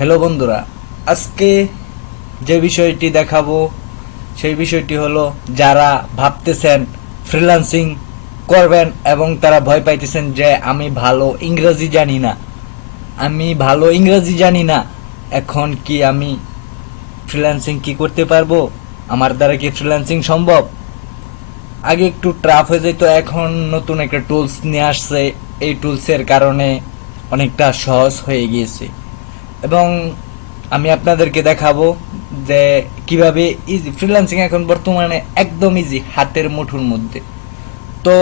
Hello বন্ধুরা, আজকে যে বিষয়টি দেখাবো সেই বিষয়টি হলো যারা ভাবতেছেন ফ্রিল্যান্সিং করবেন এবং তারা ভয় পাইতেছেন যে আমি ভালো ইংরেজি জানি না, এখন কি আমি ফ্রিল্যান্সিং কি করতে পারবো? আমার দ্বারা কি ফ্রিল্যান্সিং সম্ভব? আগে একটু ট্রাফ হয়ে যেত, এখন নতুন একটা টুলস নিয়ে আসছে। এই টুলসের কারণে অনেকটা সহজ হয়ে গিয়েছে এবং আমি আপনাদেরকে দেখাবো যে কিভাবে ইজি ফ্রিল্যান্সিং এখন বর্তমানে একদম ইজি, হাতের মুঠোর মধ্যে। তো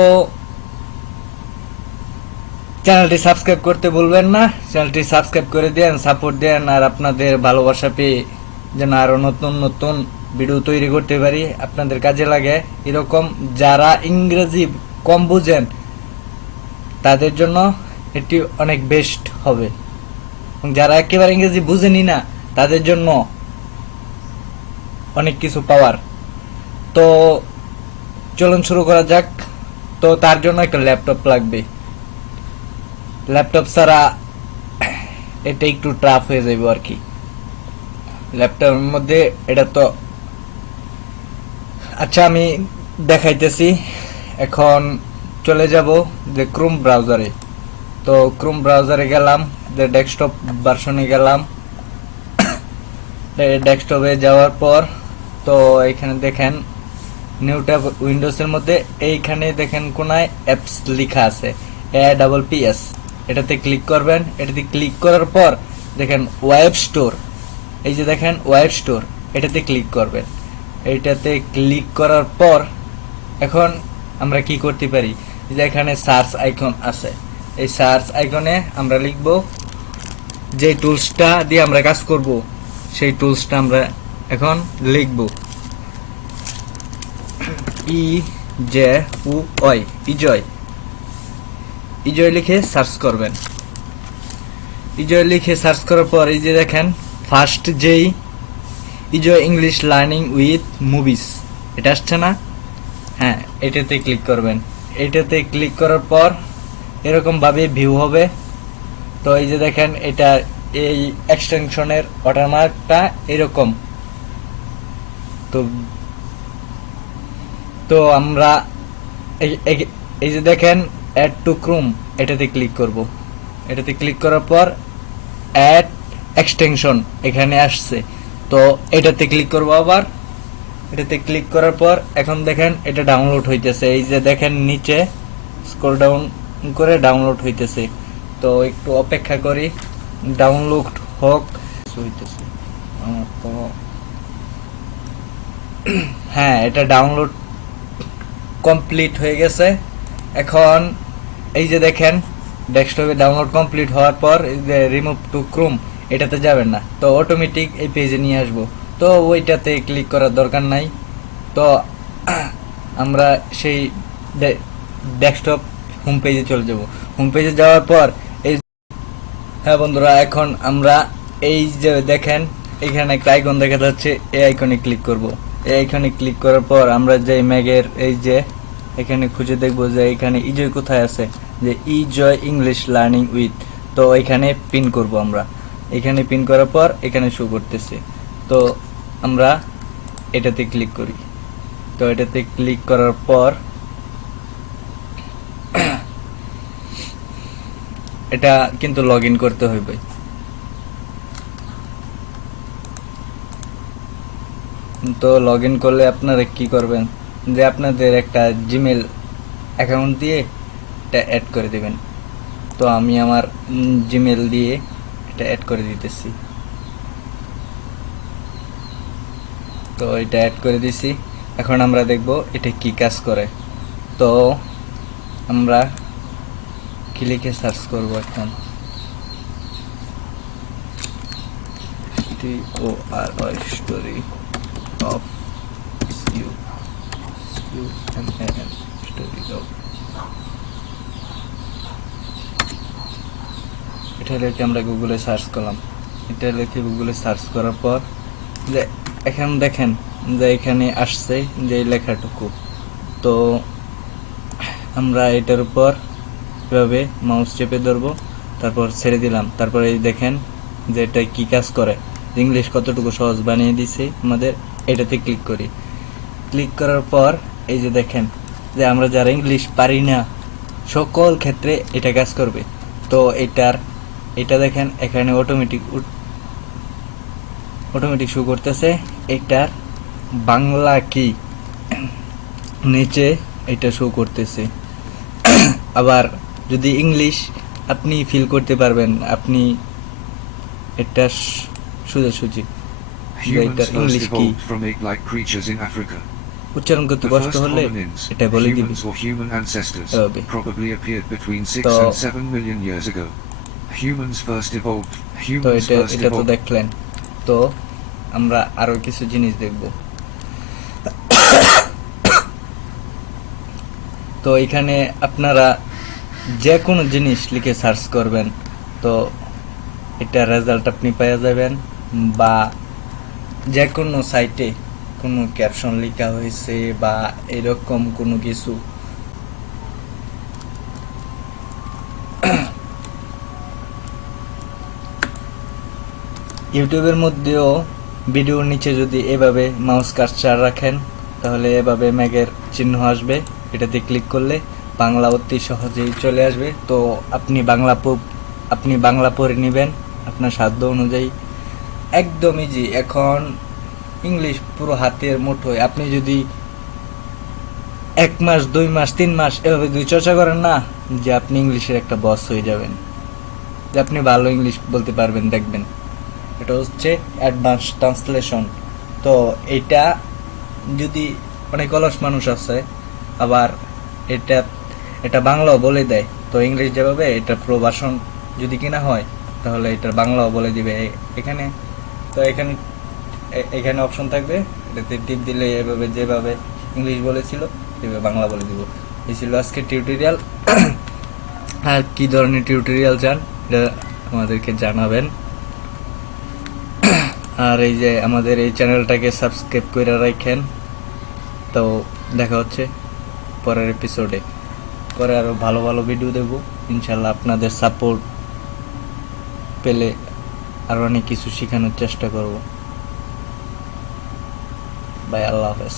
চ্যানেলটি সাবস্ক্রাইব করতে ভুলবেন না, চ্যানেলটি সাবস্ক্রাইব করে দেন, সাপোর্ট দেন, আর আপনাদের ভালোবাসা পেয়ে যেন আরও নতুন নতুন ভিডিও তৈরি করতে পারি, আপনাদের কাজে লাগে। এরকম যারা ইংরেজি কম বুঝেন তাদের জন্য এটি অনেক বেস্ট হবে, যারা একেবারে ইংরেজি বুঝেনি না তাদের জন্য অনেক কিছু পাওয়ার। তো চলুন শুরু করা যাক। তো তার জন্য একটা ল্যাপটপ লাগবে, ল্যাপটপ ছাড়া এটা একটু টাফ হয়ে যাবে আর কি। ল্যাপটপের মধ্যে এটা তো আচ্ছা আমি দেখাইতেছি। এখন চলে যাব যে ক্রোম ব্রাউজারে। তো ক্রোম ব্রাউজারে গেলাম, যে ডেস্কটপ ভার্সনে গেলাম। ডেস্কটপে যাওয়ার পর তো এখানে দেখেন নিউ ট্যাব, উইন্ডোজের মধ্যে এইখানে দেখেন কোনায় অ্যাপস লেখা আছে, APPS। এটাতে ক্লিক করবেন। এটাতে ক্লিক করার পর দেখেন ওয়েব স্টোর, এই যে দেখেন ওয়েব স্টোর, এটাতে ক্লিক করবেন। এইটাতে ক্লিক করার পর এখন আমরা কি করতে পারি, যে এখানে সার্চ আইকন আছে, এই সার্চ আইকনে আমরা লিখব যে টুলসটা দিয়ে আমরা কাজ করব, সেই টুলসটা আমরা এখন লিখব ইজয় লিখে সার্চ করবেন। ইজয় লিখে সার্চ করার পর এই যে দেখেন ফার্স্ট যেই ইজয় ইংলিশ লার্নিং উইথ মুভিস, এটা আসছে না? হ্যাঁ, এটাতে ক্লিক করবেন। এটাতে ক্লিক করার পর এরকম ভাবে ভিউ হবে। তো এই যে দেখেন এটা এই এক্সটেনশনের ওয়াটারমার্কটা এরকম। তো তো আমরা এই যে দেখেন অ্যাড টু ক্রোম, এটাতে ক্লিক করব। এটাতে ক্লিক করার পর অ্যাড এক্সটেনশন এখানে আসছে, তো এটাতে ক্লিক করব আবার। এটাতে ক্লিক করার পর এখন দেখেন এটা ডাউনলোড হইতেছে, এই যে দেখেন নিচে স্ক্রল ডাউন করে ডাউনলোড হইতেছে। তো একটু অপেক্ষা করি, ডাউনলোড হোক হইতেছে। তো হ্যাঁ, এটা ডাউনলোড কমপ্লিট হয়ে গেছে। এখন এই যে দেখেন ডেস্কটপে ডাউনলোড কমপ্লিট হওয়ার পর এই যে রিমুভ টু ক্রোম, এটাতে যাবেন না, তো অটোমেটিক এই পেজে নিয়ে আসবো। তো ওইটাতে ক্লিক করার দরকার নাই। তো আমরা সেই ডেস্কটপ হোম পেজে চলে যাব। হোম পেজে যাওয়ার পর এই হ্যাঁ বন্ধুরা, এখন আমরা এই যে দেখেন এখানে একটা আইকন দেখা যাচ্ছে, এই আইকনে ক্লিক করব। এই আইকনে ক্লিক করার পর আমরা যে ম্যাগের এই যে এখানে খুঁজে দেখব যে এখানে ইজয় কোথায় আছে, যে ইজয় ইংলিশ লার্নিং উইথ। তো এখানে পিন করব আমরা। এখানে পিন করার পর এখানে শো করতেছে, তো আমরা এটাতে ক্লিক করি। তো এটাতে ক্লিক করার পর এটা কিন্তু লগ ইন করতে হইবে। তো লগ ইন করলে আপনারা কি করবেন, যে আপনাদের একটা জিমেল অ্যাকাউন্ট দিয়ে এটা অ্যাড করে দিবেন। তো আমি আমার জিমেল দিয়ে এটা অ্যাড করে দিতেছি। তো এটা অ্যাড করে দিছি। এখন আমরা দেখব এটা কি কাজ করে। তো আমরা কি লিখে সার্চ করব এখন, স্টোরি অফ এটা লিখে আমরা গুগলে সার্চ করলাম। এটা লিখে গুগলে সার্চ করার পর যে এখন দেখেন যে এখানে আসছে যে লেখাটুকু। তো আমরা এটার উপর এভাবে মাউস চেপে ধরবো, তারপর ছেড়ে দিলাম। তারপর এই দেখেন যে এটা কি কাজ করে, ইংলিশ কতটুকু সহজ বানিয়ে দিছে আমাদের। এটাতে ক্লিক করি। ক্লিক করার পর এই যে দেখেন যে আমরা যারা ইংলিশ পারি না সকল ক্ষেত্রে এটা কাজ করবে। তো এটা দেখেন এখানে অটোমেটিক শো করতেছে। এটার বাংলা কি নিচে এটা শো করতেছে। আবার যদি ইংলিশ আপনি ফিল করতে পারবেন, আপনি এটা সোজাসুজি Humans first ইংলিশ কি evolved from ape-like creatures in Africa. উচ্চারণ করতে The কষ্ট first হলে hominins, এটা বলে দিবি। humans or human ancestors, এভাবে। probably appeared between 6 তো and 7 million years ago. Humans first evolved. তো Humans first এটা তো evolved. দেখলেন। তো আমরা আরো কিছু জিনিস দেখব। তো এখানে আপনারা যে কোনো জিনিস লিখে সার্চ করবেন, তো এটা রেজাল্ট আপনি পেয়ে যাবেন। বা যে কোনো সাইটে কোনো ক্যাপশন লেখা হয়েছে বা এরকম কোনো কিছু, ইউটিউবের মধ্যেও ভিডিওর নিচে যদি এভাবে মাউস কার্সার রাখেন তাহলে এভাবে ম্যাগের চিহ্ন আসবে। এটাতে ক্লিক করলে বাংলা অতি সহজেই চলে আসবে। তো আপনি বাংলা পড়ে নেবেন আপনার সাধ্য অনুযায়ী, একদম ইজি। এখন ইংলিশ পুরো হাতের মুঠোয়। আপনি যদি 1 মাস 2 মাস 3 মাস এভাবে যদি চর্চা করেন না, যে আপনি ইংলিশের একটা বস হয়ে যাবেন, যে আপনি ভালো ইংলিশ বলতে পারবেন। দেখবেন এটা হচ্ছে অ্যাডভান্স ট্রান্সলেশন। তো এটা যদি অনেক অলস মানুষ আছে, আবার এটা বাংলাও বলে দেয়। তো ইংলিশ যেভাবে এটা প্রবাসন যদি কিনা হয় তাহলে এটা বাংলাও বলে দিবে এখানে। তো এখানে অপশন থাকবে, এটাতে টিপ দিলে এভাবে যেভাবে ইংলিশ বলেছিল সেভাবে বাংলা বলে দিব। এই ছিল আজকে টিউটোরিয়াল। আর কি ধরনের টিউটোরিয়াল চান এটা আমাদেরকে জানাবেন। আর এই যে আমাদের এই চ্যানেলটাকে সাবস্ক্রাইব করে রাখেন। তো দেখা হচ্ছে পরের এপিসোডে। পরে আরো ভালো ভালো ভিডিও দেব ইনশাল্লাহ। আপনাদের সাপোর্ট পেলে আরো অনেক কিছু শেখানোর চেষ্টা করব। বাই, আল্লাহ হাফেজ।